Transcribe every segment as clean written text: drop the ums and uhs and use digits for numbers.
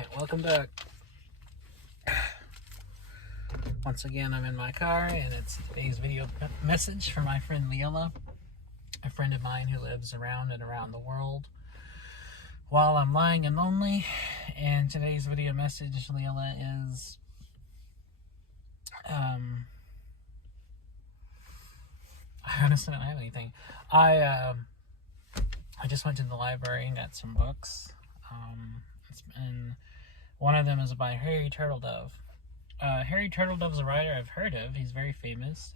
Alright, welcome back. Once again, I'm in my car, and it's today's video message for my friend Lilla, a friend of mine who lives around and around the world while I'm lying and lonely. And today's video message, Lilla, is I honestly don't have anything. I just went to the library and got some books. And one of them is by Harry Turtledove. Harry Turtledove's a writer I've heard of. He's very famous.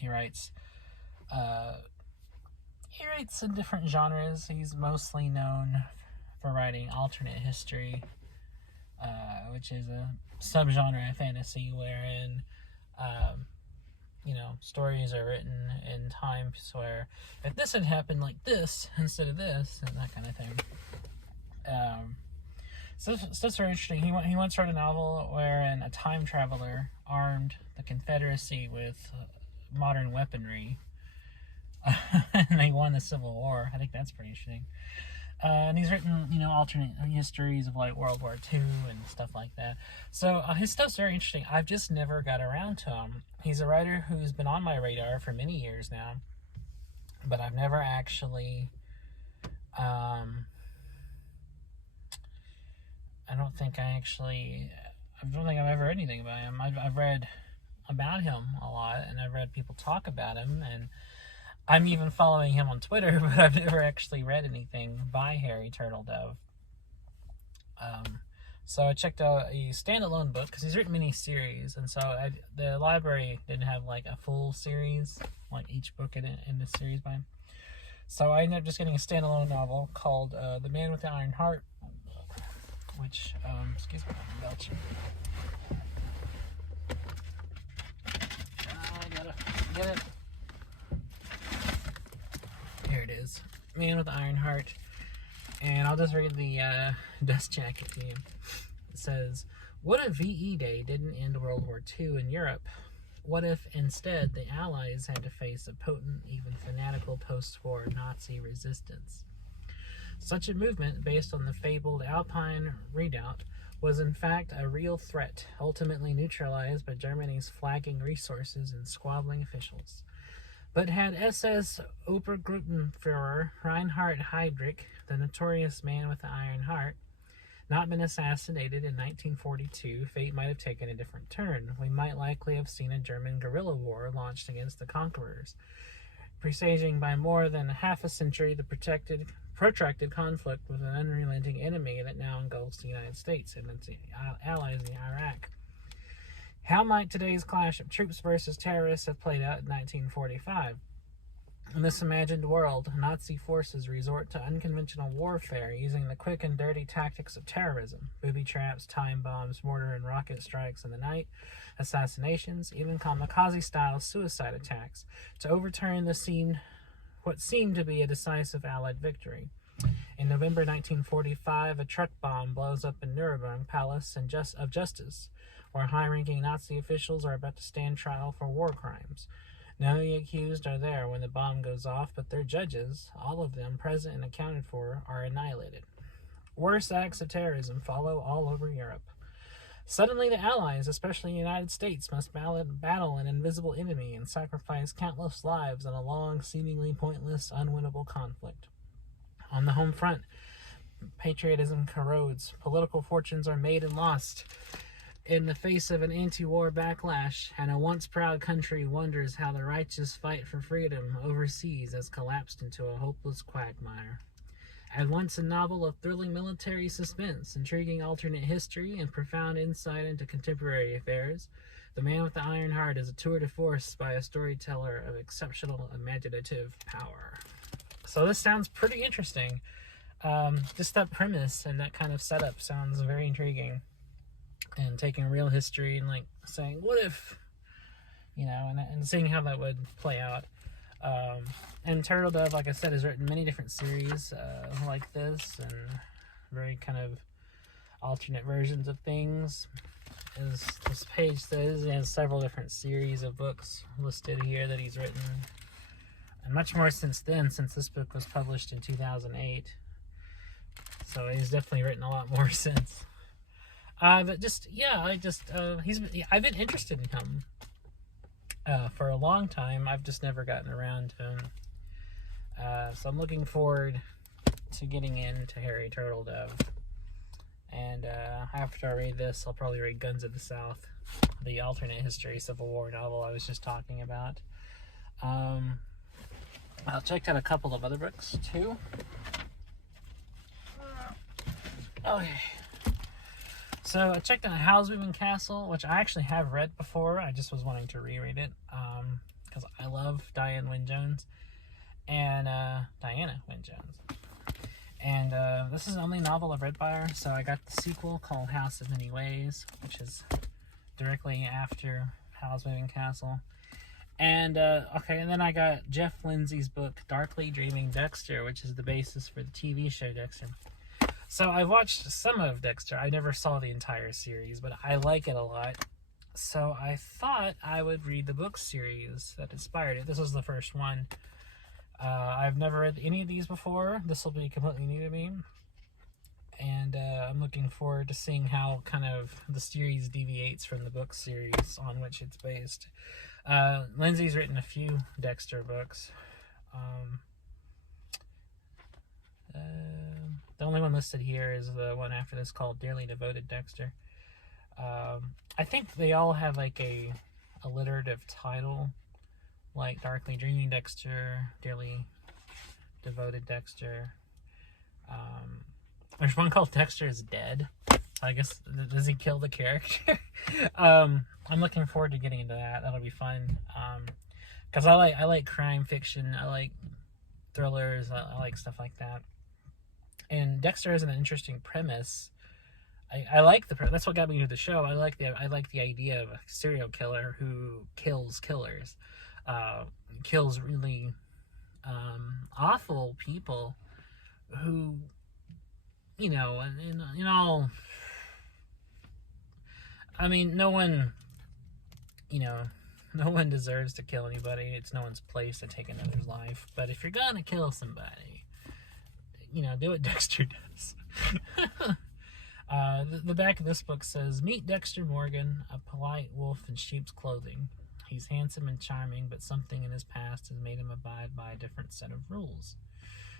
He writes in different genres. He's mostly known for writing alternate history, which is a subgenre of fantasy wherein stories are written in times where if this had happened like this instead of this, and that kind of thing. So that's very interesting. He once wrote a novel wherein a time traveler armed the Confederacy with modern weaponry, and they won the Civil War. I think that's pretty interesting. And he's written, alternate histories of like World War II and stuff like that. So his stuff's very interesting. I've just never got around to him. He's a writer who's been on my radar for many years now, but I've never actually, I don't think I've ever read anything about him. I've read about him a lot, and I've read people talk about him, and I'm even following him on Twitter, but I've never actually read anything by Harry Turtledove. So I checked out a standalone book, because he's written many series, and so the library didn't have like a full series, like each book in the series by him. So I ended up just getting a standalone novel called The Man with the Iron Heart, which, excuse me, I'm belching. I gotta get it. Here it is. Man with the Iron Heart. And I'll just read the dust jacket to you. It says, what if VE Day didn't end World War II in Europe? What if, instead, the Allies had to face a potent, even fanatical post-war Nazi resistance? Such a movement, based on the fabled Alpine Redoubt, was in fact a real threat, ultimately neutralized by Germany's flagging resources and squabbling officials. But had SS Obergruppenführer Reinhard Heydrich, the notorious Man with the Iron Heart, not been assassinated in 1942, fate might have taken a different turn. We might likely have seen a German guerrilla war launched against the conquerors, presaging by more than half a century the protracted conflict with an unrelenting enemy that now engulfs the United States and its allies in Iraq. How might today's clash of troops versus terrorists have played out in 1945? In this imagined world, Nazi forces resort to unconventional warfare using the quick and dirty tactics of terrorism: booby traps, time bombs, mortar and rocket strikes in the night, assassinations, even kamikaze-style suicide attacks, to overturn what seemed to be a decisive Allied victory. In November 1945, a truck bomb blows up in Nuremberg Palace of Justice, where high-ranking Nazi officials are about to stand trial for war crimes. None of the accused are there when the bomb goes off, but their judges, all of them present and accounted for, are annihilated. Worse acts of terrorism follow all over Europe. Suddenly the Allies, especially the United States, must battle an invisible enemy and sacrifice countless lives in a long, seemingly pointless, unwinnable conflict. On the home front, patriotism corrodes, political fortunes are made and lost in the face of an anti-war backlash, and a once proud country wonders how the righteous fight for freedom overseas has collapsed into a hopeless quagmire. At once a novel of thrilling military suspense, intriguing alternate history, and profound insight into contemporary affairs, The Man with the Iron Heart is a tour de force by a storyteller of exceptional imaginative power. So this sounds pretty interesting. Just that premise and that kind of setup sounds very intriguing. And taking real history and like saying, what if, and seeing how that would play out. And Turtledove, like I said, has written many different series like this, and very kind of alternate versions of things. As this page says, he has several different series of books listed here that he's written. And much more since then, since this book was published in 2008. So he's definitely written a lot more since. But just, yeah, I've been interested in him for a long time. I've just never gotten around to him. So I'm looking forward to getting into Harry Turtledove. And after I read this, I'll probably read Guns of the South, the alternate history Civil War novel I was just talking about. I checked out a couple of other books too. Okay. So I checked out Howl's Moving Castle, which I actually have read before. I just was wanting to reread it because I love Diana Wynne Jones. And this is the only novel I've read by her, so I got the sequel called House of Many Ways, which is directly after Howl's Moving Castle. And then I got Jeff Lindsay's book, Darkly Dreaming Dexter, which is the basis for the TV show Dexter. So I watched some of Dexter. I never saw the entire series, but I like it a lot. So I thought I would read the book series that inspired it. This was the first one. I've never read any of these before. This will be completely new to me. And I'm looking forward to seeing how kind of the series deviates from the book series on which it's based. Lindsay's written a few Dexter books. The only one listed here is the one after this called Dearly Devoted Dexter. I think they all have like a alliterative title, like Darkly Dreaming Dexter, Dearly Devoted Dexter. There's one called Dexter is Dead. I guess, does he kill the character? I'm looking forward to getting into that. That'll be fun. Because I like crime fiction. I like thrillers. I like stuff like that. And Dexter has an interesting premise. I like the premise. That's what got me into the show. I like the idea of a serial killer who kills killers. Kills really awful people who, you know, in all, I mean, no one deserves to kill anybody. It's no one's place to take another's life. But if you're gonna kill somebody, do what Dexter does. The back of this book says, meet Dexter Morgan, a polite wolf in sheep's clothing. He's handsome and charming, but something in his past has made him abide by a different set of rules.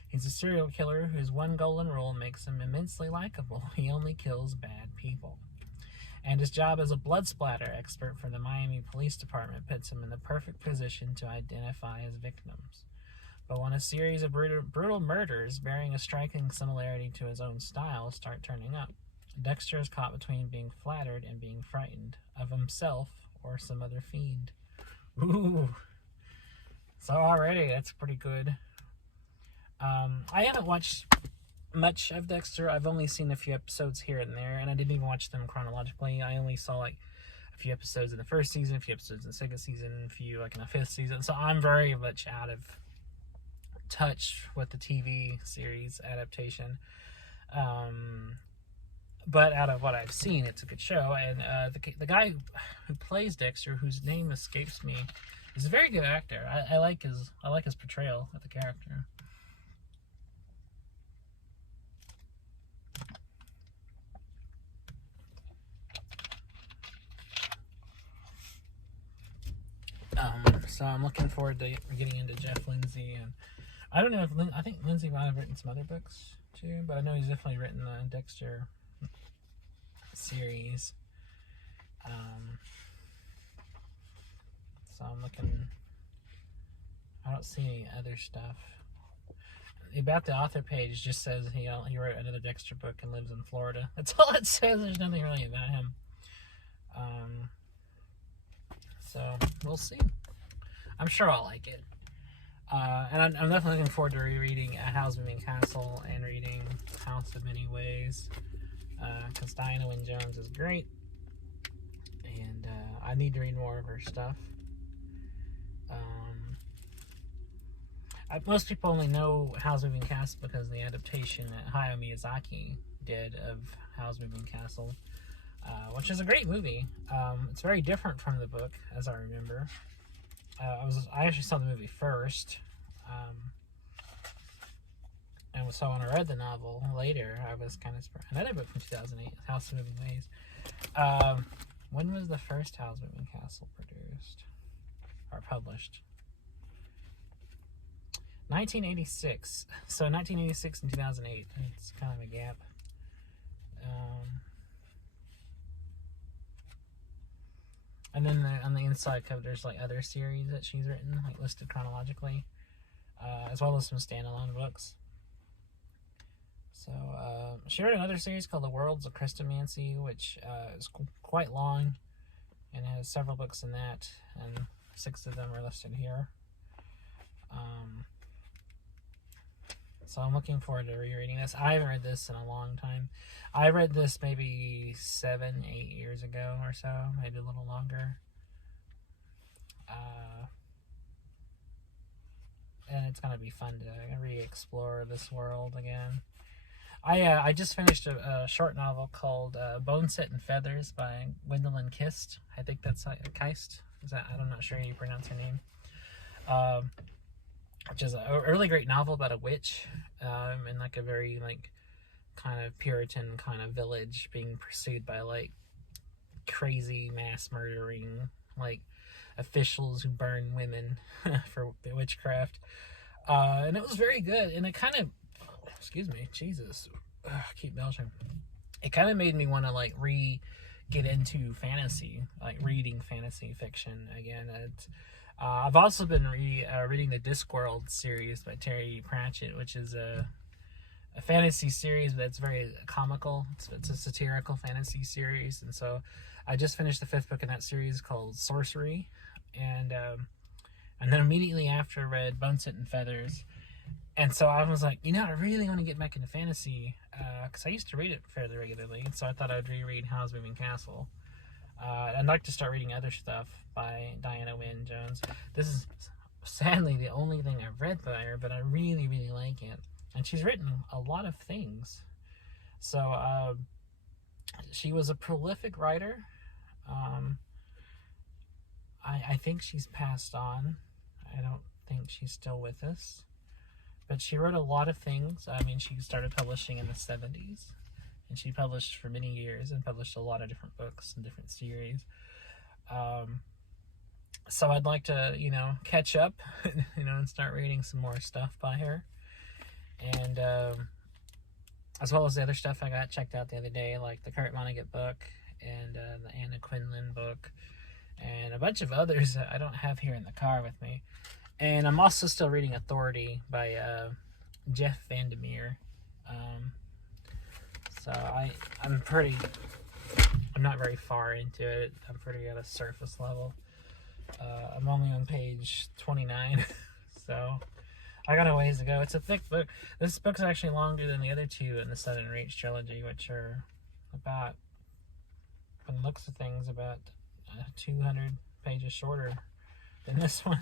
He's a serial killer whose one golden rule makes him immensely likable. He only kills bad people. And his job as a blood splatter expert for the Miami Police Department puts him in the perfect position to identify his victims. But when a series of brutal murders bearing a striking similarity to his own style start turning up, Dexter is caught between being flattered and being frightened of himself or some other fiend. Ooh. So already, that's pretty good. I haven't watched much of Dexter. I've only seen a few episodes here and there, and I didn't even watch them chronologically. I only saw like a few episodes in the first season, a few episodes in the second season, a few like in the fifth season. So I'm very much out of touch with the TV series adaptation. But out of what I've seen, it's a good show. And the guy who plays Dexter, whose name escapes me, is a very good actor. I like his portrayal of the character. So I'm looking forward to getting into Jeff Lindsay, and I don't know if I think Lindsay might have written some other books too, but I know he's definitely written the Dexter series. So I'm looking. I don't see any other stuff. About the author page just says he wrote another Dexter book and lives in Florida. That's all it says. There's nothing really about him. So we'll see. I'm sure I'll like it. And I'm definitely looking forward to rereading Howl's Moving Castle and reading House of Many Ways. Because Diana Wynne Jones is great. And I need to read more of her stuff. Most people only know Howl's Moving Castle because of the adaptation that Hayao Miyazaki did of Howl's Moving Castle. Which is a great movie. It's very different from the book, as I remember. I actually saw the movie first, and so when I read the novel later, I was kind of surprised. Another book from 2008, House of Moving Ways. When was the first House Moving Castle produced or published? 1986. So 1986 and 2008. It's kind of a gap. And then on the inside cover, there's like other series that she's written, like listed chronologically, as well as some standalone books. So she wrote another series called The Worlds of Christomancy, which is quite long and has several books in that, and 6 of them are listed here. So I'm looking forward to rereading this. I haven't read this in a long time. I read this maybe 7-8 years ago or so, maybe a little longer. And it's going to be fun to re-explore this world again. I just finished a short novel called Boneset and Feathers by Gwendolyn Kist. I think that's Keist. I'm not sure how you pronounce her name. Which is a really great novel about a witch in like a very like kind of Puritan kind of village being pursued by like crazy mass murdering like officials who burn women for witchcraft. And it was very good, and it kind of, excuse me, Jesus, I keep belching. It kind of made me want to like get into fantasy, like reading fantasy fiction again. I've also been reading the Discworld series by Terry Pratchett, which is a fantasy series that's very comical. It's a satirical fantasy series, and so I just finished the 5th book in that series called Sorcery, and then immediately after read Boneset and Feathers, and so I was like, I really want to get back into fantasy because I used to read it fairly regularly, and so I thought I'd reread Howl's Moving Castle. I'd like to start reading other stuff by Diana Wynne Jones. This is sadly the only thing I've read by her, but I really, really like it. And she's written a lot of things. So she was a prolific writer. I think she's passed on. I don't think she's still with us. But she wrote a lot of things. I mean, she started publishing in the 70s. And she published for many years and published a lot of different books and different series. So I'd like to, catch up, and start reading some more stuff by her. And as well as the other stuff I got checked out the other day, like the Kurt Vonnegut book and the Anna Quindlen book and a bunch of others that I don't have here in the car with me. And I'm also still reading Authority by Jeff Vandermeer. So I'm not very far into it. I'm pretty at a surface level. I'm only on page 29, so I got a ways to go. It's a thick book. This book's actually longer than the other 2 in the Southern Reach trilogy, which are about, from the looks of things, about 200 pages shorter than this one.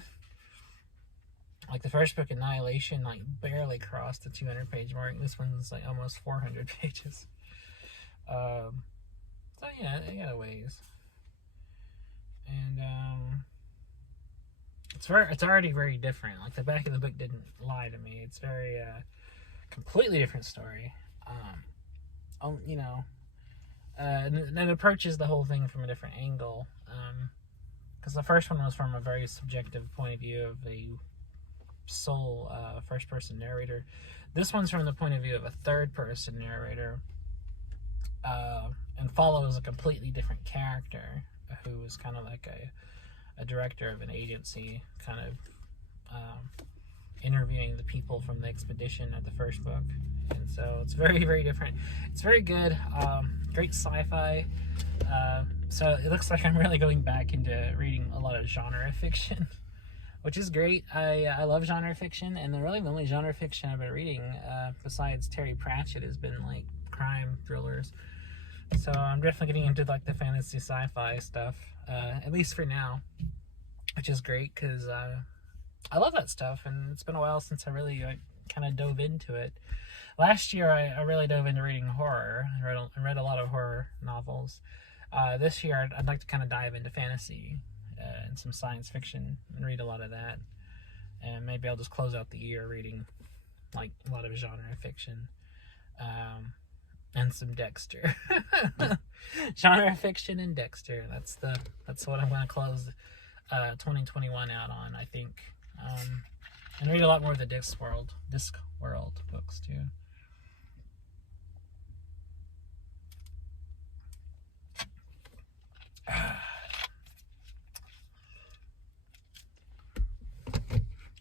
Like the first book, Annihilation, like barely crossed the 200-page mark. This one's like almost 400 pages. So yeah, I got a ways. And it's already very different. Like the back of the book didn't lie to me. It's very completely different story. And it approaches the whole thing from a different angle. Because the first one was from a very subjective point of view of a sole first-person narrator. This one's from the point of view of a third-person narrator, and follows a completely different character who is kind of like a director of an agency, kind of interviewing the people from the expedition of the first book. And so it's very, very different. It's very good. Great sci-fi. So it looks like I'm really going back into reading a lot of genre fiction, which is great. I love genre fiction, and really the only genre fiction I've been reading besides Terry Pratchett has been like crime thrillers. So I'm definitely getting into like the fantasy sci-fi stuff, at least for now, which is great because I love that stuff, and it's been a while since I really kind of dove into it. Last year I really dove into reading horror. I read a lot of horror novels. This year I'd like to kind of dive into fantasy and some science fiction and read a lot of that. And maybe I'll just close out the year reading like a lot of genre fiction, and some Dexter. Genre fiction and Dexter. That's what I'm going to close 2021 out on, I think. And read a lot more of the Discworld books too.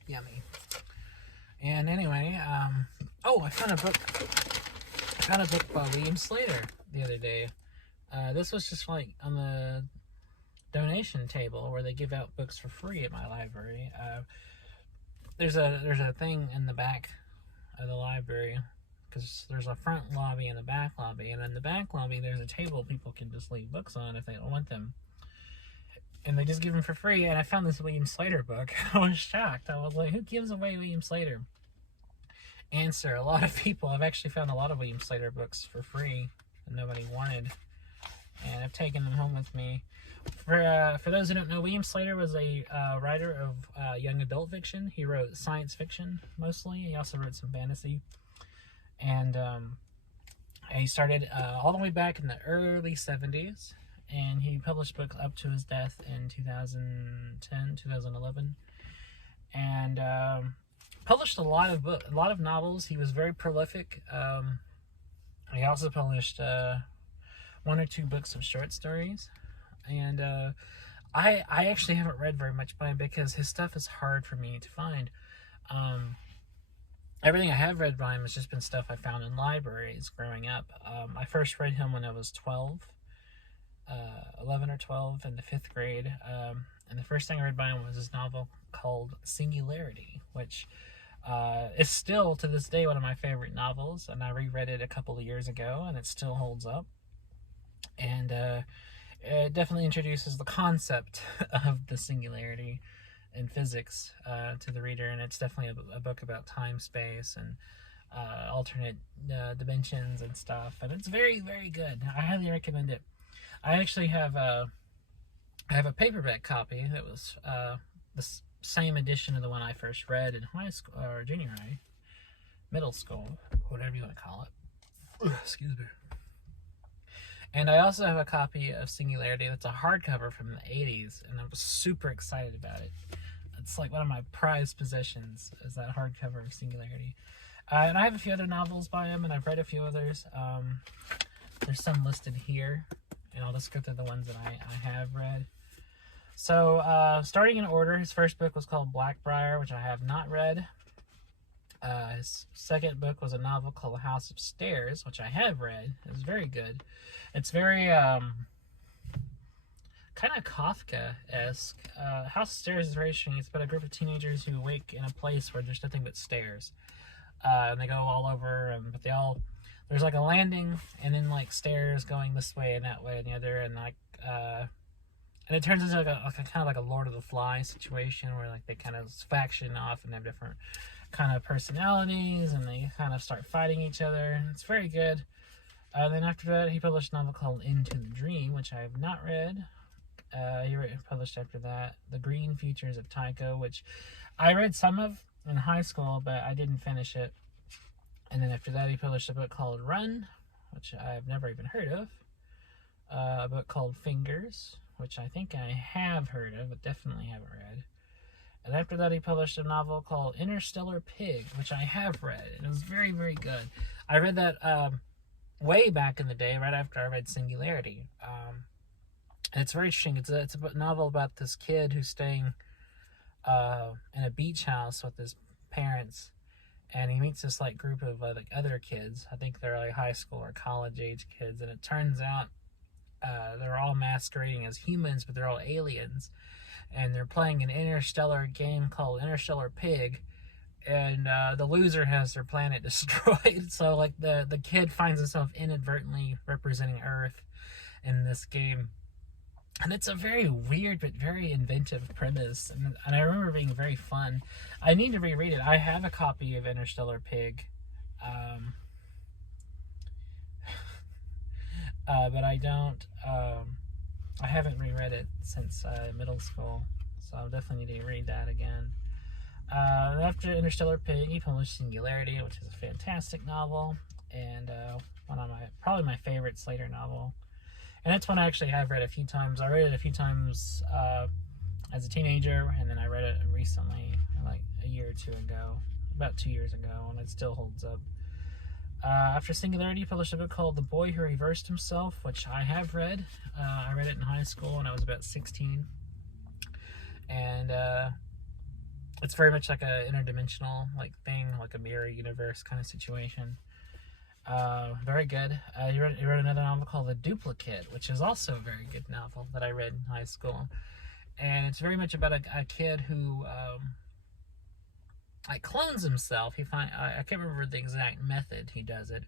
Yummy. And anyway, I found a book. By William Slater the other day. This was just like on the donation table where they give out books for free at my library. There's a thing in the back of the library, because there's a front lobby and a back lobby, and in the back lobby there's a table people can just leave books on if they don't want them, and they just give them for free. And I found this William Slater book. I was shocked. I was like, who gives away William Slater? Answer: a lot of people. I've actually found a lot of William Slater books for free that nobody wanted, and I've taken them home with me. For those who don't know, William Slater was a writer of young adult fiction. He wrote science fiction mostly. He also wrote some fantasy, and he started all the way back in the early 70s, and he published books up to his death in 2010, 2011, and published a lot of novels. He was very prolific. He also published 1 or 2 books of short stories, and I actually haven't read very much by him because his stuff is hard for me to find. Everything I have read by him has just been stuff I found in libraries growing up. I first read him when I was 11 or 12 in the 5th grade, and the first thing I read by him was his novel called Singularity, which is still to this day one of my favorite novels, and I reread it a couple of years ago, and it still holds up. And it definitely introduces the concept of the singularity in physics to the reader, and it's definitely a book about time, space, and alternate dimensions and stuff, and it's very, very good. I highly recommend it. I actually have a paperback copy that was the same edition of the one I first read in high school, or junior high, middle school, whatever you want to call it. Excuse me. And I also have a copy of Singularity that's a hardcover from the 80s, and I was super excited about it. It's like one of my prized possessions, is that hardcover of Singularity. And I have a few other novels by him, and I've read a few others. There's some listed here, and I'll just go through the ones that I have read. So, starting in order, his first book was called Blackbriar, which I have not read. His second book was a novel called House of Stairs, which I have read. It was very good. It's very, kind of Kafka-esque. House of Stairs is very interesting. It's about a group of teenagers who awake in a place where there's nothing but stairs. And they go all over, but there's like a landing, and then like stairs going this way and that way and the other, and like, and it turns into like a kind of like a Lord of the Flies situation where like they kind of faction off and have different kind of personalities, and they kind of start fighting each other. It's very good. Then after that, he published a novel called Into the Dream, which I have not read. He published after that The Green Futures of Tycho, which I read some of in high school, but I didn't finish it. And then after that, he published a book called Run, which I've never even heard of. A book called Fingers, which I think I have heard of, but definitely haven't read. And after that, he published a novel called Interstellar Pig, which I have read. And it was very, very good. I read that way back in the day, right after I read Singularity. And it's very interesting. It's a novel about this kid who's staying in a beach house with his parents, and he meets this like group of like other kids. I think they're like high school or college age kids, and it turns out they're all masquerading as humans, but they're all aliens, and they're playing an interstellar game called Interstellar Pig, and the loser has their planet destroyed. So like the kid finds himself inadvertently representing Earth in this game. And it's a very weird but very inventive premise, and I remember being very fun. I need to reread it. I have a copy of Interstellar Pig, but I don't. I haven't reread it since middle school, so I'll definitely need to read that again. After Interstellar Pig, he published Singularity, which is a fantastic novel, and one of probably my favorite Slater novel. And it's one I actually have read a few times. I read it a few times as a teenager, and then I read it recently, like a year or two ago, about 2 years ago, and it still holds up. After Singularity, he published a book called The Boy Who Reversed Himself, which I have read. I read it in high school when I was about 16. And it's very much like a interdimensional thing, like a mirror universe kind of situation. Very good. He wrote another novel called The Duplicate, which is also a very good novel that I read in high school. And it's very much about a kid who clones himself. I can't remember the exact method he does it,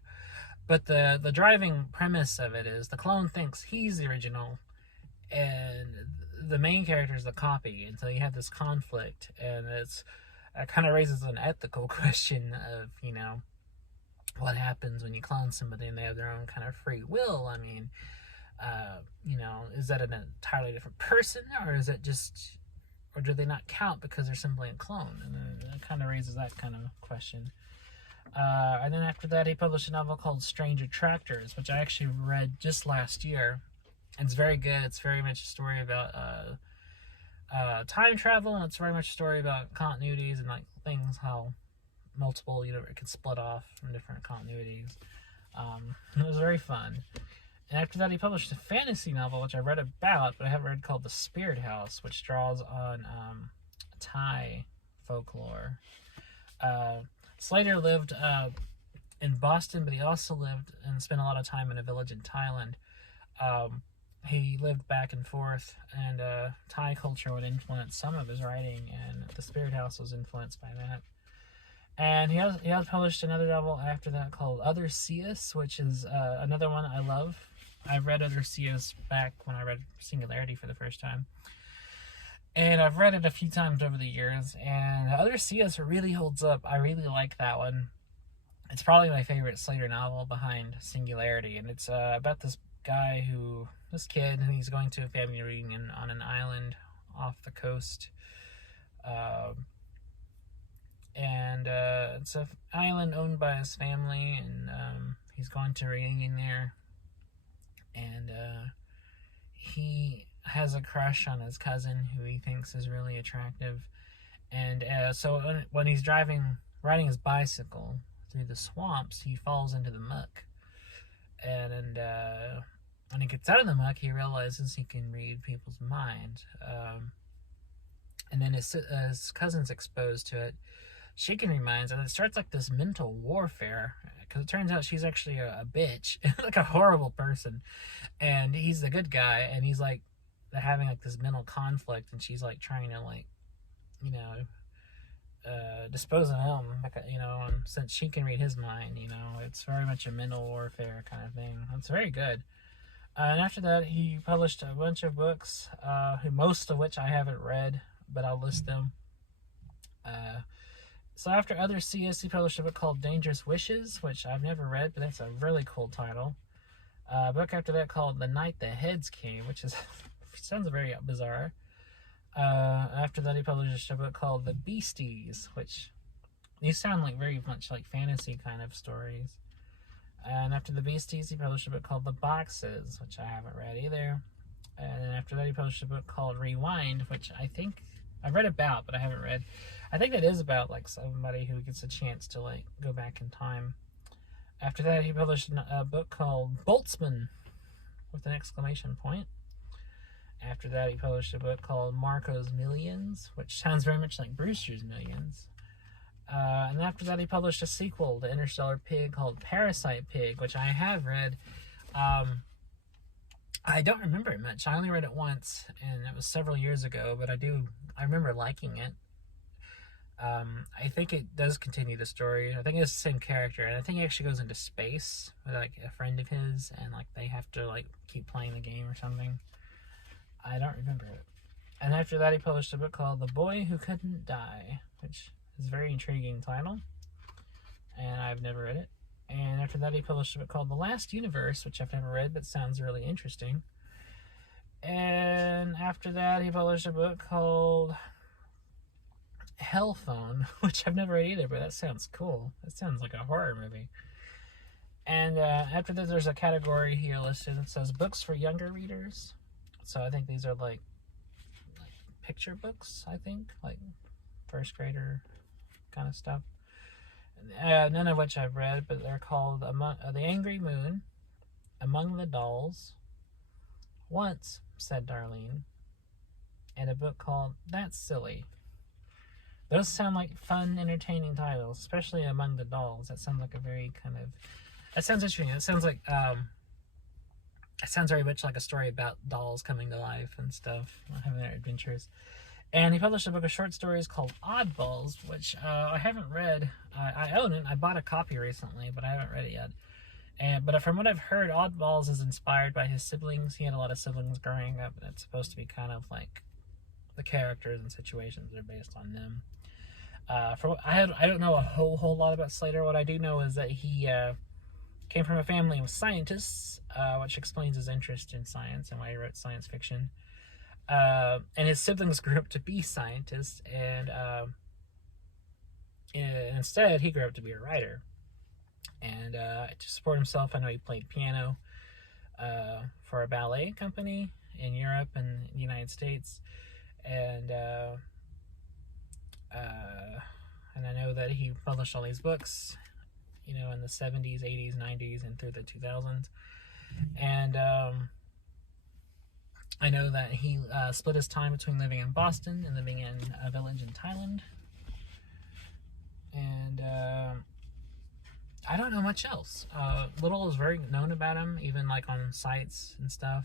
but the driving premise of it is the clone thinks he's the original, and the main character is the copy, and so you have this conflict, and it kind of raises an ethical question of what happens when you clone somebody and they have their own kind of free will. I mean, is that an entirely different person, or is it just, or do they not count because they're simply a clone? And it kind of raises that kind of question. And then after that, he published a novel called Strange Attractors, which I actually read just last year. It's very good. It's very much a story about time travel, and it's very much a story about continuities and things, how multiple it can split off from different continuities. It was very fun. And after that, he published a fantasy novel, which I read about, but I haven't read, called The Spirit House, which draws on Thai folklore. Slater lived in Boston, but he also lived and spent a lot of time in a village in Thailand. He lived back and forth, and Thai culture would influence some of his writing, and The Spirit House was influenced by that. And he has published another novel after that called Other Seas, which is another one I love. I read Other Seas back when I read Singularity for the first time. And I've read it a few times over the years, and Other Seas really holds up. I really like that one. It's probably my favorite Slater novel behind Singularity, and it's about this kid, and he's going to a family reunion on an island off the coast. It's an island owned by his family, and he's going to a reunion there, and he has a crush on his cousin, who he thinks is really attractive. And so when he's riding his bicycle through the swamps, he falls into the muck, and when he gets out of the muck, he realizes he can read people's minds. And then his cousin's exposed to it. She can read minds, and it starts this mental warfare, because it turns out she's actually a bitch, a horrible person, and he's the good guy, and he's having this mental conflict, and she's trying to dispose of him, and since she can read his mind, it's very much a mental warfare kind of thing. It's very good. And after that, he published a bunch of books, most of which I haven't read, but I'll list them. So after Other Seas, he published a book called Dangerous Wishes, which I've never read, but that's a really cool title. A book after that called The Night the Heads Came, which sounds very bizarre. After that, he published a book called The Beasties, which these sound very much like fantasy kind of stories. And after The Beasties, he published a book called The Boxes, which I haven't read either. And then after that, he published a book called Rewind, which I think I've read about, but I haven't read. I think that is about somebody who gets a chance to go back in time. After that, he published a book called Boltzmann, with an exclamation point. After that, he published a book called Marco's Millions, which sounds very much like Brewster's Millions. And after that, he published a sequel to Interstellar Pig called Parasite Pig, which I have read. I don't remember it much. I only read it once, and it was several years ago, but I remember liking it. I think it does continue the story. I think it's the same character, and I think he actually goes into space with a friend of his, and they have to keep playing the game or something. I don't remember it. And after that, he published a book called The Boy Who Couldn't Die, which is a very intriguing title, and I've never read it. And after that, he published a book called The Last Universe, which I've never read, but sounds really interesting. And after that, he published a book called Hell Phone, which I've never read either, but that sounds cool. That sounds like a horror movie. And after that, there's a category here listed that says books for younger readers. So I think these are like picture books, I think, like first grader kind of stuff. None of which I've read, but they're called The Angry Moon, Among the Dolls, Once, Said Darlene, and a book called That's Silly. Those sound like fun, entertaining titles, especially Among the Dolls. That sounds like a very kind of... That sounds interesting. It sounds like... it sounds very much like a story about dolls coming to life and stuff, having their adventures. And he published a book of short stories called Oddballs, which I haven't read. I own it. I bought a copy recently, but I haven't read it yet. But from what I've heard, Oddballs is inspired by his siblings. He had a lot of siblings growing up, and it's supposed to be kind of like the characters and situations that are based on them. I don't know a whole lot about Slater. What I do know is that he came from a family of scientists, which explains his interest in science and why he wrote science fiction. And his siblings grew up to be scientists, and instead he grew up to be a writer. And to support himself, I know he played piano for a ballet company in Europe and the United States. And I know that he published all these books, in the 70s, 80s, 90s, and through the 2000s. And I know that he split his time between living in Boston and living in a village in Thailand. And I don't know much else. Little is very known about him, even like on sites and stuff,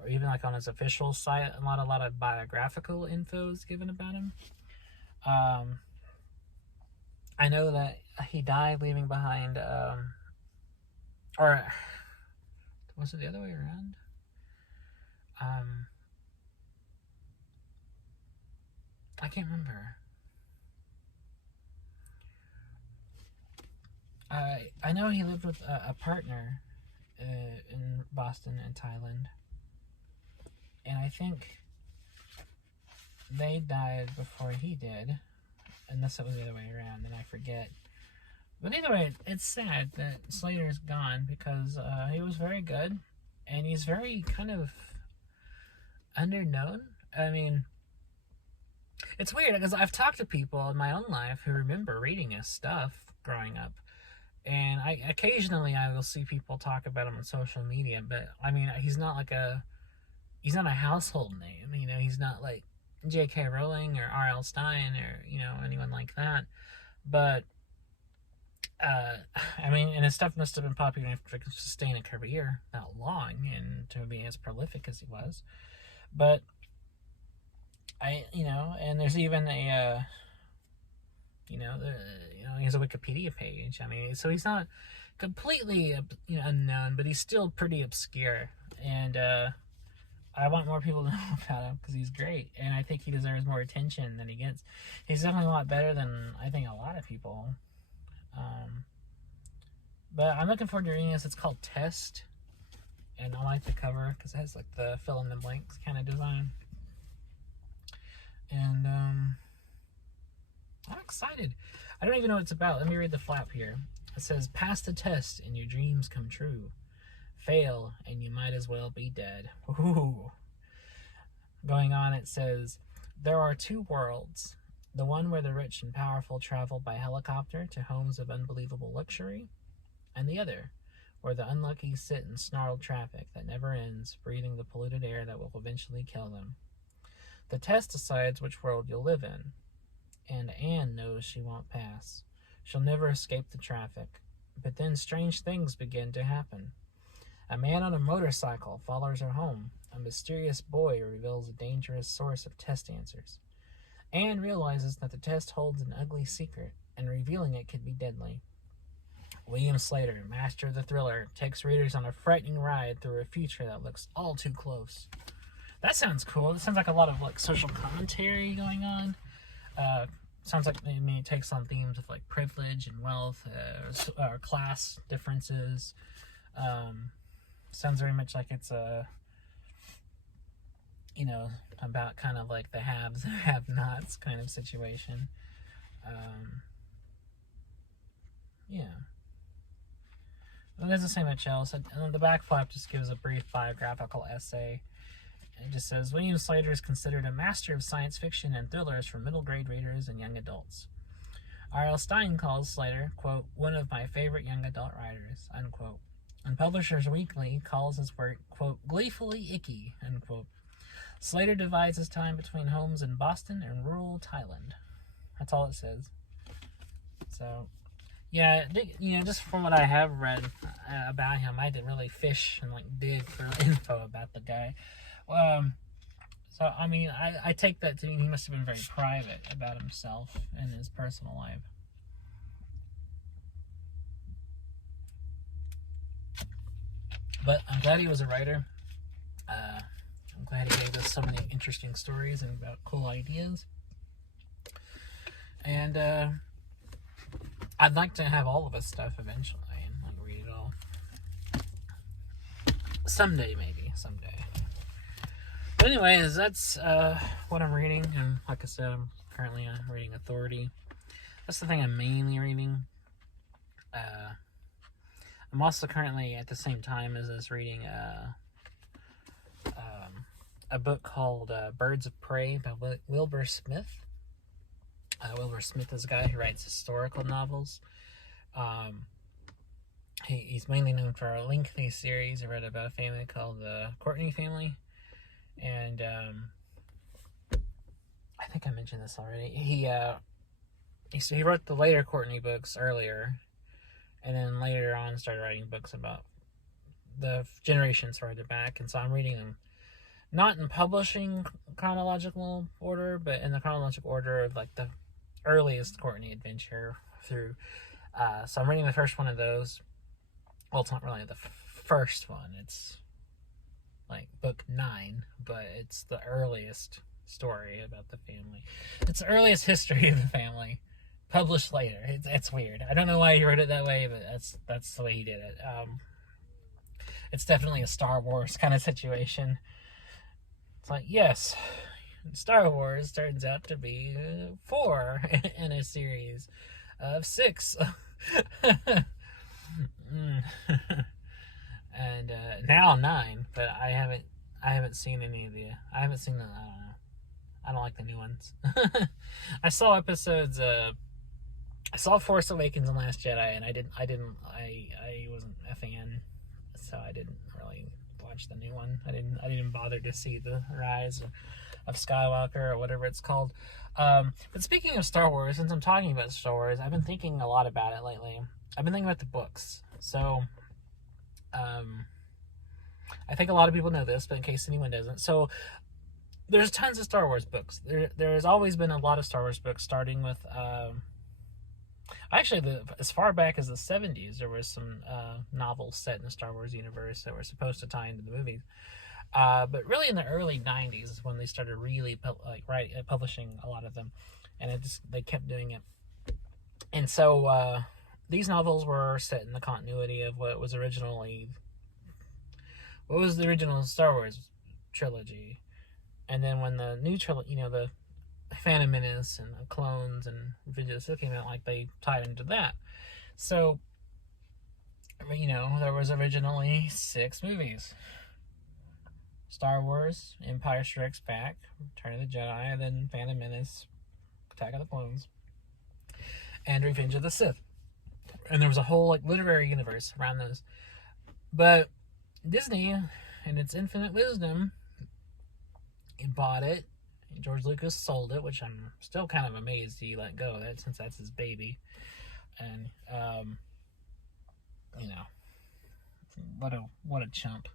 or even like on his official site. A lot of biographical info is given about him. I know that he died leaving behind, or was it the other way around? I can't remember. I know he lived with a partner in Boston and Thailand, and I think they died before he did, unless it was the other way around, and I forget. But either way, it's sad that Slater's gone, because he was very good, and he's very kind of underknown. I mean, it's weird, because I've talked to people in my own life who remember reading his stuff growing up, and occasionally I will see people talk about him on social media, but I mean, he's not a household name. He's not like J.K. Rowling or R.L. Stein or anyone like that. But and his stuff must have been popular enough to sustain a career that long and to be as prolific as he was. But and there's even a he has a Wikipedia page. So he's not completely unknown, but he's still pretty obscure, and I want more people to know about him because he's great, and I think he deserves more attention than he gets. He's definitely a lot better than I think a lot of people. But I'm looking forward to reading this. It's called Test, and I like the cover because it has like the fill in the blanks kind of design. And I'm excited. I don't even know what it's about. Let me read the flap here. It says, "Pass the test and your dreams come true. Fail and you might as well be dead." Ooh. Going on, it says, "There are two worlds. The one where the rich and powerful travel by helicopter to homes of unbelievable luxury, and the other where the unlucky sit in snarled traffic that never ends, breathing the polluted air that will eventually kill them. The test decides which world you'll live in, and Anne knows she won't pass. She'll never escape the traffic. But then strange things begin to happen. A man on a motorcycle follows her home. A mysterious boy reveals a dangerous source of test answers. Anne realizes that the test holds an ugly secret, and revealing it could be deadly. William Slater, master of the thriller, takes readers on a frightening ride through a future that looks all too close." That sounds cool. It sounds like a lot of like social commentary going on. Sounds like maybe it takes on themes of like privilege and wealth, or class differences. Sounds very much like it's about kind of like the haves and have-nots kind of situation. Yeah. It doesn't say much else. And then the back flap just gives a brief biographical essay. It just says, William Slater is considered a master of science fiction and thrillers for middle grade readers and young adults. R.L. Stine calls Slater, quote, one of my favorite young adult writers, unquote. And Publishers Weekly calls his work, quote, gleefully icky, unquote. Slater divides his time between homes in Boston and rural Thailand. That's all it says. So, yeah, just from what I have read about him, I didn't really fish and dig for info about the guy. So, I mean, I take that to mean he must have been very private about himself and his personal life. But I'm glad he was a writer. I'm glad he gave us so many interesting stories and about cool ideas. And I'd like to have all of his stuff eventually and read it all. Someday, maybe. Someday. But anyways, that's what I'm reading. And like I said, I'm currently reading Authority. That's the thing I'm mainly reading. I'm also currently, at the same time as this, reading a book called Birds of Prey by Wilbur Smith. Wilbur Smith is a guy who writes historical novels. He's mainly known for a lengthy series I read about a family called the Courtney family. And I think I mentioned this already. He wrote the later Courtney books earlier, and then later on started writing books about the generations further back. And so I'm reading them not in publishing chronological order, but in the chronological order of the earliest Courtney adventure through. So I'm reading the first one of those. Well, it's not really the first one. It's book 9, but it's the earliest story about the family. It's the earliest history of the family, published later. It's weird. I don't know why he wrote it that way, but that's the way he did it. It's definitely a Star Wars kind of situation. It's yes, Star Wars turns out to be 4 in a series of 6. And now 9, but I haven't seen any of the. I haven't seen the. I don't know. I don't like the new ones. I saw episodes. I saw Force Awakens and Last Jedi, and I wasn't a fan, so I didn't really watch the new one. I didn't bother to see the Rise of Skywalker or whatever it's called. But speaking of Star Wars, since I'm talking about Star Wars, I've been thinking a lot about it lately. I've been thinking about the books. So, I think a lot of people know this, but in case anyone doesn't, so there's tons of Star Wars books. There's always been a lot of Star Wars books, starting with actually as far back as the 70s, there was some novels set in the Star Wars universe that were supposed to tie into the movies. But really in the early 90s is when they started really publishing a lot of them, and they kept doing it. And so these novels were set in the continuity of what was the original Star Wars trilogy. And then when the new trilogy, the Phantom Menace and the Clones and Revenge of the Sith came out, they tied into that. So, there was originally 6 movies. Star Wars, Empire Strikes Back, Return of the Jedi, and then Phantom Menace, Attack of the Clones, and Revenge of the Sith. And there was a whole literary universe around those. But Disney, in its infinite wisdom, bought it. George Lucas sold it, which I'm still kind of amazed he let go of it, since that's his baby. And what a chump.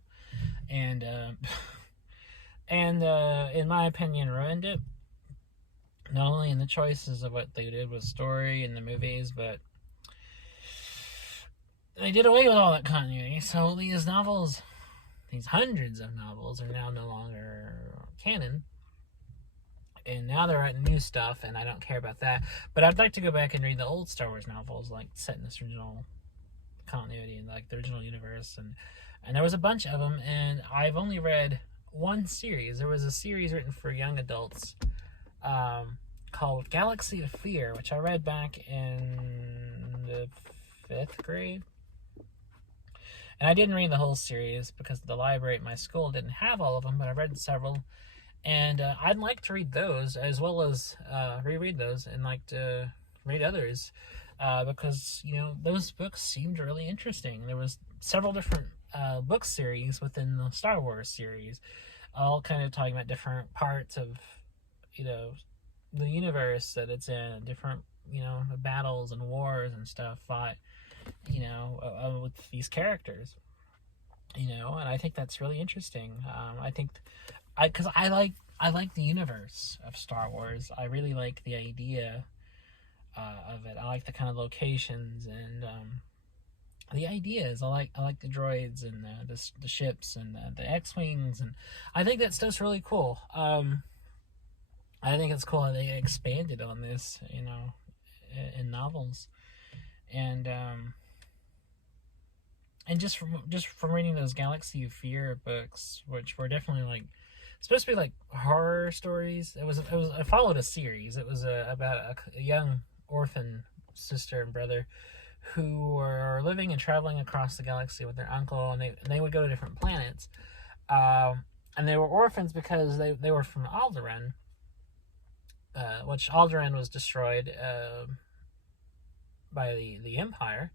And in my opinion, ruined it. Not only in the choices of what they did with story and the movies, but they did away with all that continuity. So these novels, these hundreds of novels, are now no longer canon. And now they're writing new stuff, and I don't care about that. But I'd like to go back and read the old Star Wars novels, set in this original continuity and the original universe. And there was a bunch of them, and I've only read one series. There was a series written for young adults called Galaxy of Fear, which I read back in the 5th grade. And I didn't read the whole series because the library at my school didn't have all of them, but I read several. And I'd like to read those as well as reread those and like to read others because, you know, those books seemed really interesting. There was several different book series within the Star Wars series, all kind of talking about different parts of, you know, the universe that it's in, different, you know, battles and wars and stuff fought, you know, with these characters, you know, and I think that's really interesting. I think because I like the universe of Star Wars. I really like the idea of it. I like the kind of locations and the ideas. I like the droids and the ships and the X-wings, and I think that stuff's really cool. I think it's cool how they expanded on this, you know, in novels, and just from reading those Galaxy of Fear books, which were definitely like supposed to be like horror stories. I followed a series. It was about a young orphan sister and brother who were living and traveling across the galaxy with their uncle, and they would go to different planets. And they were orphans because they were from Alderaan, which Alderaan was destroyed by the Empire.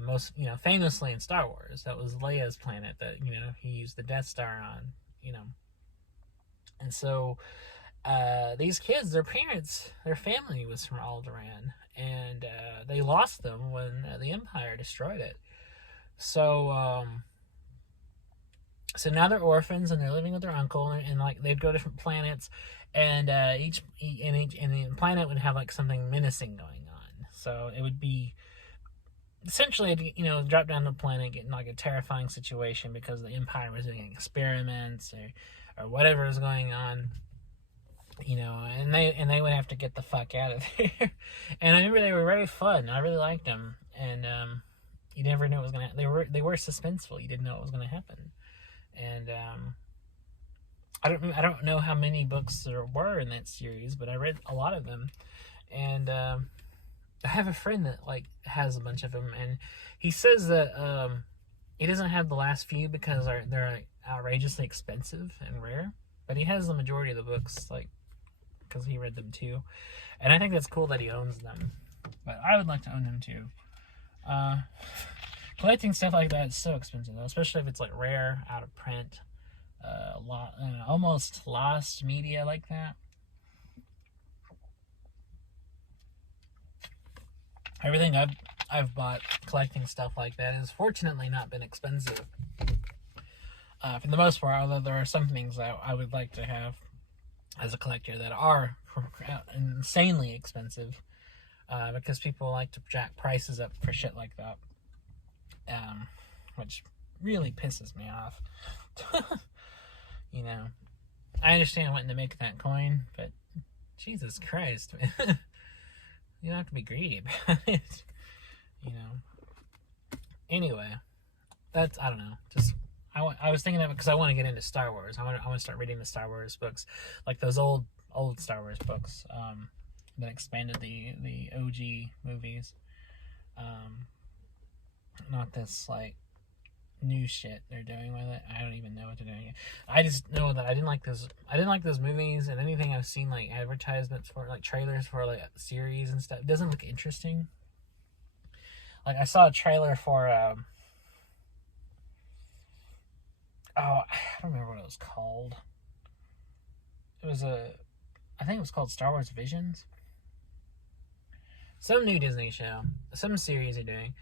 Most, you know, famously in Star Wars, that was Leia's planet that, you know, he used the Death Star on, you know. And so these kids, their parents, their family was from Alderaan, and they lost them when the Empire destroyed it. So so now they're orphans and they're living with their uncle, and like they'd go to different planets, and each planet would have like something menacing going on. So it would be essentially, you know, drop down to the planet, get in like a terrifying situation because the Empire was doing experiments or whatever is going on, you know, and they would have to get the fuck out of there. And I remember they were very fun. I really liked them, and you never knew what was gonna. They were suspenseful. You didn't know what was gonna happen, and I don't know how many books there were in that series, but I read a lot of them, and I have a friend that like has a bunch of them, and he says that he doesn't have the last few because they're outrageously expensive and rare, but he has the majority of the books, like, because he read them too, and I think that's cool that he owns them. But I would like to own them too. Collecting stuff like that is so expensive, though, especially if it's like rare, out of print, almost lost media like that. Everything I've bought collecting stuff like that has fortunately not been expensive. For the most part, although there are some things that I would like to have as a collector that are insanely expensive, because people like to jack prices up for shit like that, which really pisses me off. You know, I understand wanting to make that coin, but Jesus Christ, man. You don't have to be greedy about it, you know. Anyway, that's, I don't know, just I was thinking of it because I want to get into Star Wars. I want to start reading the Star Wars books, like those old Star Wars books that expanded the OG movies. Not this like new shit they're doing with it. I don't even know what they're doing. I just know that I didn't like those movies, and anything I've seen like advertisements for, like trailers for like series and stuff, it doesn't look interesting. Like I saw a trailer for I don't remember what it was called. It was I think it was called Star Wars Visions. Some new Disney show, some series they're doing,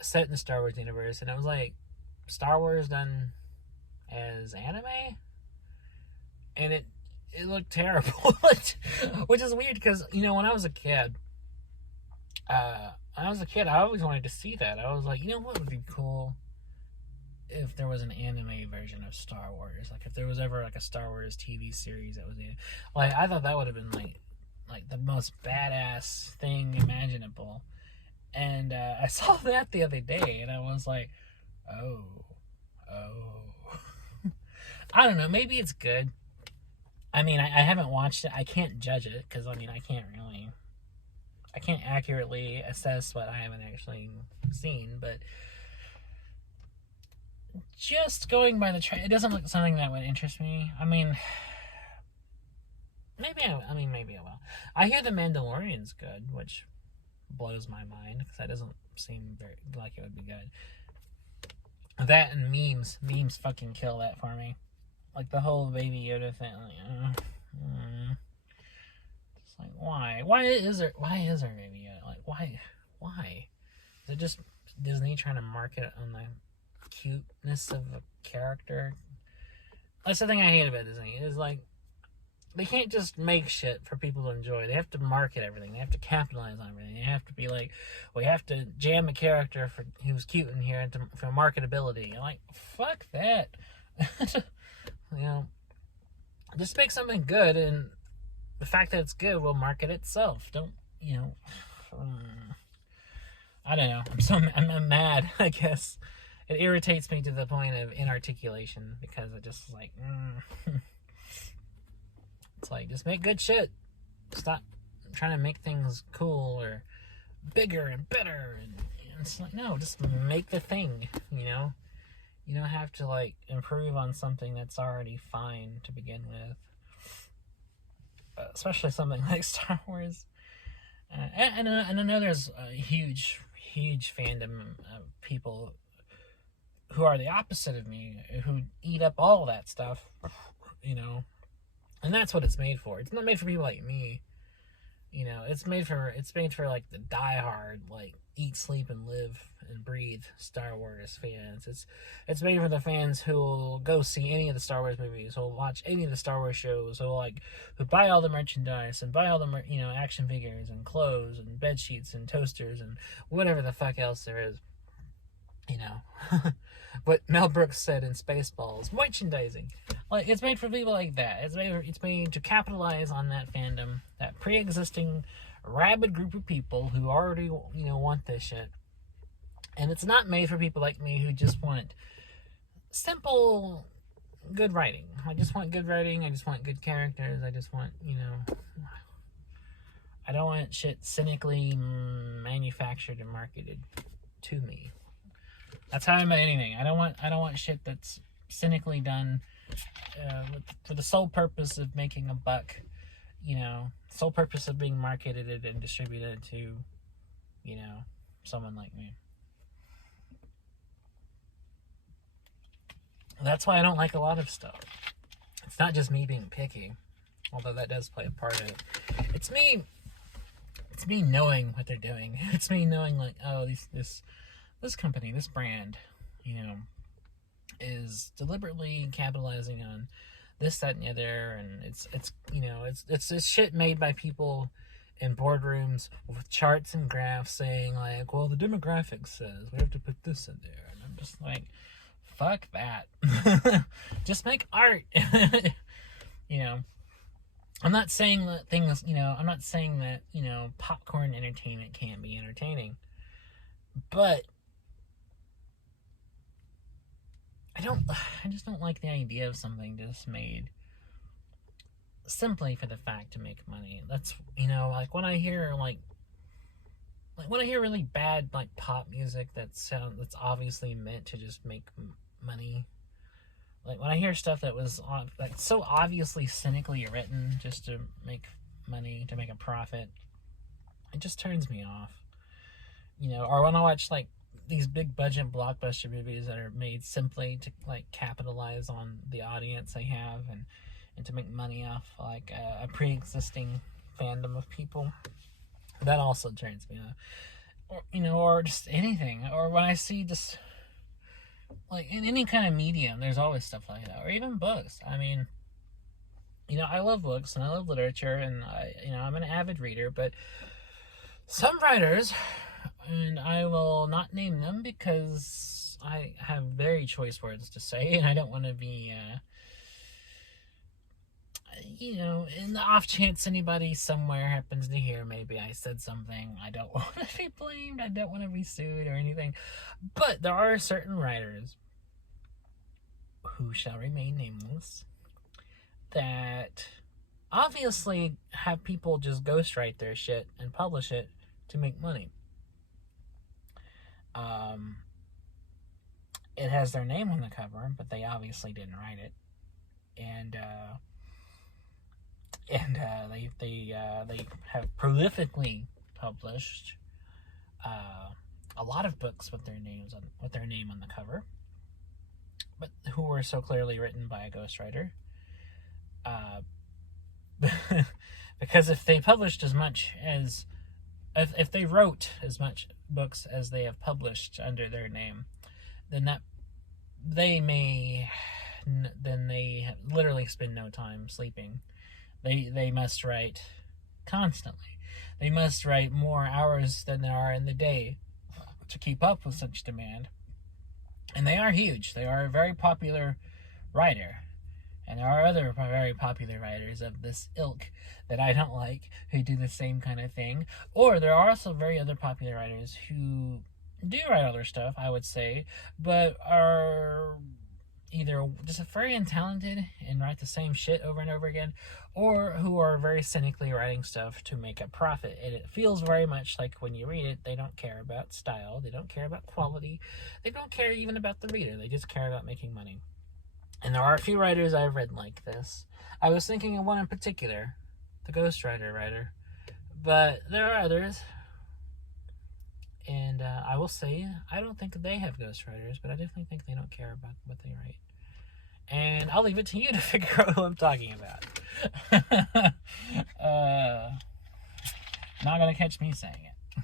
set in the Star Wars universe, and it was like Star Wars done as anime, and it looked terrible, which is weird because, you know, when I was a kid, I always wanted to see that. I was like, you know what would be cool if there was an anime version of Star Wars, like if there was ever like a Star Wars TV series that was like, I thought that would have been like the most badass thing imaginable. And I saw that the other day, and I was like, oh. I don't know. Maybe it's good. I mean, I haven't watched it. I can't judge it because I mean, I can't accurately assess what I haven't actually seen. But just going by the trailer, it doesn't look something that would interest me. I mean, maybe maybe I will. I hear the Mandalorian's good, which blows my mind because that doesn't seem very like it would be good. That and memes fucking kill that for me. Like the whole Baby Yoda thing. Like, it's like why is there Baby Yoda? Like why? Is it just Disney trying to market on the cuteness of a character? That's the thing I hate about Disney. Is like they can't just make shit for people to enjoy. They have to market everything. They have to capitalize on everything. They have to be like, we have to jam a character who's cute in here for marketability. I'm like, fuck that. You know, just make something good, and the fact that it's good will market itself. Don't, you know, I don't know. I'm mad, I guess. It irritates me to the point of inarticulation because it just like, it's like, just make good shit. Stop trying to make things cool or bigger and better. And it's like, no, just make the thing, you know? You don't have to, like, improve on something that's already fine to begin with. Especially something like Star Wars. And I know there's a huge fandom of people who are the opposite of me, who eat up all that stuff, you know? And that's what it's made for. It's not made for people like me. You know, it's made for like the diehard, like eat, sleep, and live and breathe Star Wars fans. It's made for the fans who'll go see any of the Star Wars movies, who'll watch any of the Star Wars shows, who buy all the merchandise and buy all the action figures and clothes and bed sheets and toasters and whatever the fuck else there is. You know, what Mel Brooks said in Spaceballs, merchandising. Like, it's made for people like that. It's made to capitalize on that fandom, that pre-existing rabid group of people who already, want this shit. And it's not made for people like me who just want simple, good writing. I just want good writing. I just want good characters. I just want, I don't want shit cynically manufactured and marketed to me. That's how I'm at anything. I don't want shit that's cynically done for the sole purpose of making a buck. Sole purpose of being marketed and distributed to, someone like me. That's why I don't like a lot of stuff. It's not just me being picky, although that does play a part of it. It's me knowing what they're doing. It's me knowing, like, oh, this company, this brand, is deliberately capitalizing on this, that, and the other, and it's shit made by people in boardrooms with charts and graphs saying, like, well, the demographic says we have to put this in there, and I'm just like, fuck that. Just make art. I'm not saying that popcorn entertainment can't be entertaining, but I just don't like the idea of something just made simply for the fact to make money. That's, like when I hear when I hear really bad, like, pop music that's obviously meant to just make money. Like when I hear stuff that was like so obviously cynically written just to make money, to make a profit, it just turns me off. Or when I watch, like, these big budget blockbuster movies that are made simply to, like, capitalize on the audience they have and to make money off, like, a pre-existing fandom of people, that also turns me off. Or just anything. Or when I see just, like, in any kind of medium, there's always stuff like that. Or even books. I mean, I love books and I love literature, and I'm an avid reader, but some writers, and I will not name them because I have very choice words to say, and I don't want to be, in the off chance anybody somewhere happens to hear maybe I said something, I don't want to be blamed, I don't want to be sued or anything, but there are certain writers who shall remain nameless, that obviously have people just ghostwrite their shit and publish it to make money. It has their name on the cover, but they obviously didn't write it, and they have prolifically published a lot of books with their name on the cover, but who were so clearly written by a ghostwriter. Because if they published as much as if they wrote as much books as they have published under their name, then they literally spend no time sleeping. They must write constantly. They must write more hours than there are in the day to keep up with such demand. And they are huge. They are a very popular writer. And there are other very popular writers of this ilk that I don't like who do the same kind of thing. Or there are also very other popular writers who do write other stuff, I would say, but are either just very untalented and write the same shit over and over again, or who are very cynically writing stuff to make a profit. And it feels very much like when you read it, they don't care about style, they don't care about quality, they don't care even about the reader, they just care about making money. And there are a few writers I've read like this. I was thinking of one in particular, the ghostwriter writer, but there are others. And I will say, I don't think they have ghostwriters, but I definitely think they don't care about what they write. And I'll leave it to you to figure out who I'm talking about. Not gonna catch me saying it.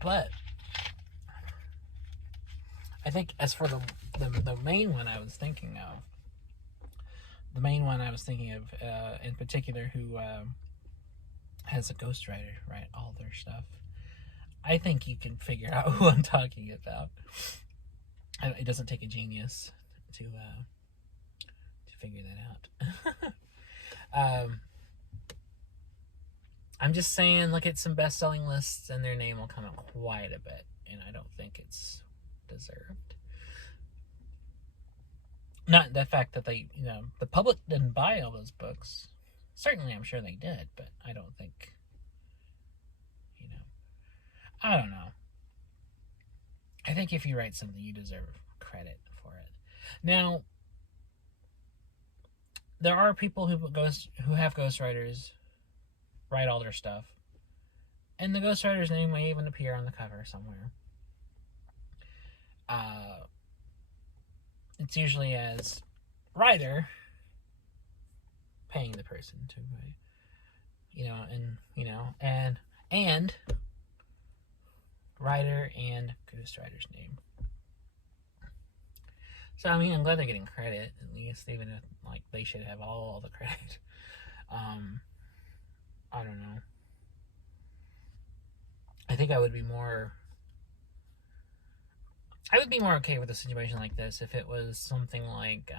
But I think as for the main one I was thinking of, in particular, who has a ghostwriter write all their stuff, I think you can figure out who I'm talking about. It doesn't take a genius to figure that out. I'm just saying, look at some best-selling lists, and their name will come up quite a bit, and I don't think it's deserved. Not the fact that they, the public didn't buy all those books. Certainly, I'm sure they did, but I don't think, I don't know. I think if you write something, you deserve credit for it. Now, there are people who have ghostwriters write all their stuff, and the ghostwriter's name may even appear on the cover somewhere. It's usually as writer paying the person to write, and writer and ghostwriter's name. So I mean, I'm glad they're getting credit, at least, even if they should have all the credit. I don't know. I think I would be more okay with a situation like this if it was something like,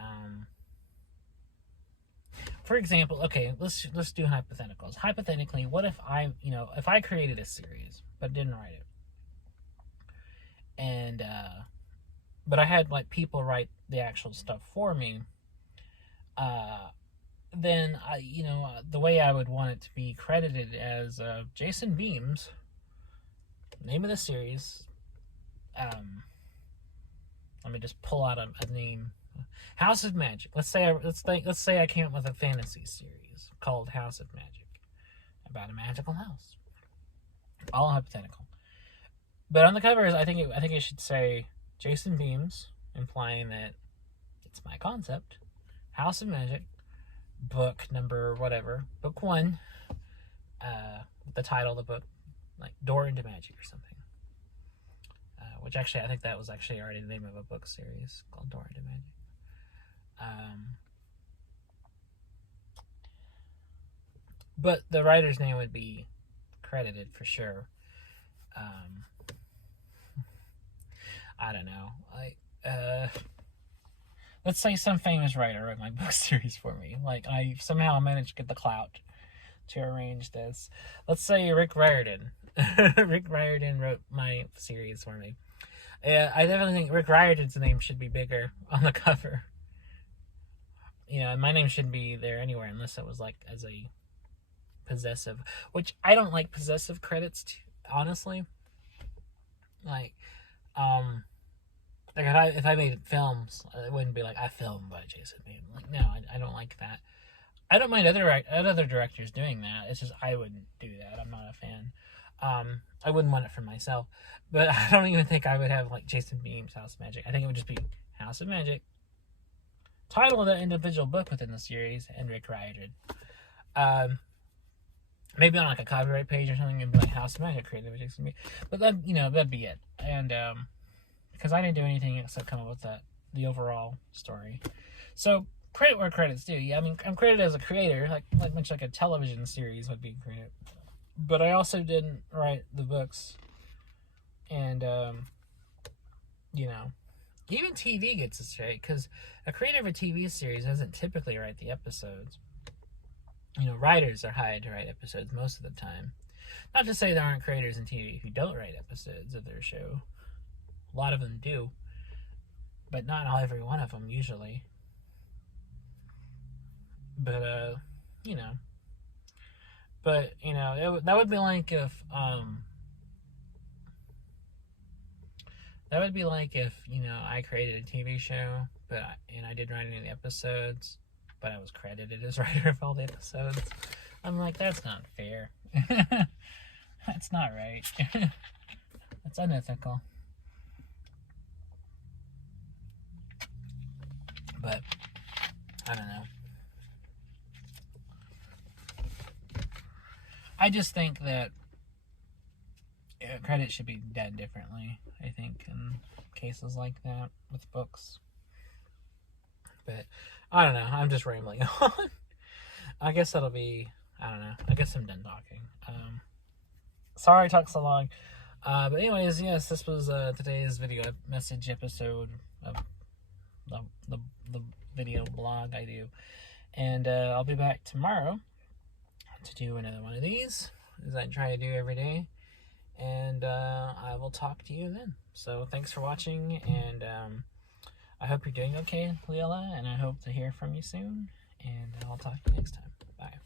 for example, okay, let's do hypotheticals. Hypothetically, what if if I created a series but didn't write it, and but I had people write the actual stuff for me, then the way I would want it to be credited as Jason Beams, name of the series. Let me just pull out a name. House of Magic. Let's say I came up with a fantasy series called House of Magic, about a magical house. All hypothetical. But on the covers, I think it should say Jason Beams, implying that it's my concept. House of Magic, book number whatever, book 1. The title of the book, Door into Magic or something. Which actually, I think that was actually already the name of a book series called Door into Magic. But the writer's name would be credited for sure. I don't know. Let's say some famous writer wrote my book series for me. I somehow managed to get the clout to arrange this. Let's say Rick Riordan. Rick Riordan wrote my series for me. Yeah, I definitely think Rick Riordan's name should be bigger on the cover. You know, my name shouldn't be there anywhere unless it was like as a possessive, which I don't like possessive credits too, honestly. Like, like if I made films, it wouldn't be like I filmed by Jason Bateman. Like, no, I don't like that. I don't mind other directors doing that. It's just I wouldn't do that. I'm not a fan. I wouldn't want it for myself, but I don't even think I would have like Jason Beam's House of Magic. I think it would just be House of Magic. Title of the individual book within the series, and Rick Riordan. Maybe on like a copyright page or something, and be like House of Magic created by Jason Beam. But then that'd be it. And because I didn't do anything except come up with the overall story. So credit where credit's due. Yeah, I mean, I'm credited as a creator, like much like a television series would be created. But I also didn't write the books, and even TV gets it straight because a creator of a TV series doesn't typically write the episodes. Writers are hired to write episodes most of the time. Not to say there aren't creators in TV who don't write episodes of their show. A lot of them do, but not every one of them usually. But that would be like if I created a TV show, and I didn't write any of the episodes, but I was credited as writer of all the episodes. I'm like, that's not fair. That's not right. That's unethical. But I don't know. I just think that credit should be done differently, I think, in cases like that with books. But I don't know. I'm just rambling on. I guess that'll be. I don't know. I guess I'm done talking. Sorry I talked so long. But anyways, yes, this was today's video message episode of the video blog I do. And I'll be back tomorrow to do another one of these, as I try to do every day. And I will talk to you then. So thanks for watching, and I hope you're doing okay, Lilla, and I hope to hear from you soon. And I'll talk to you next time. Bye.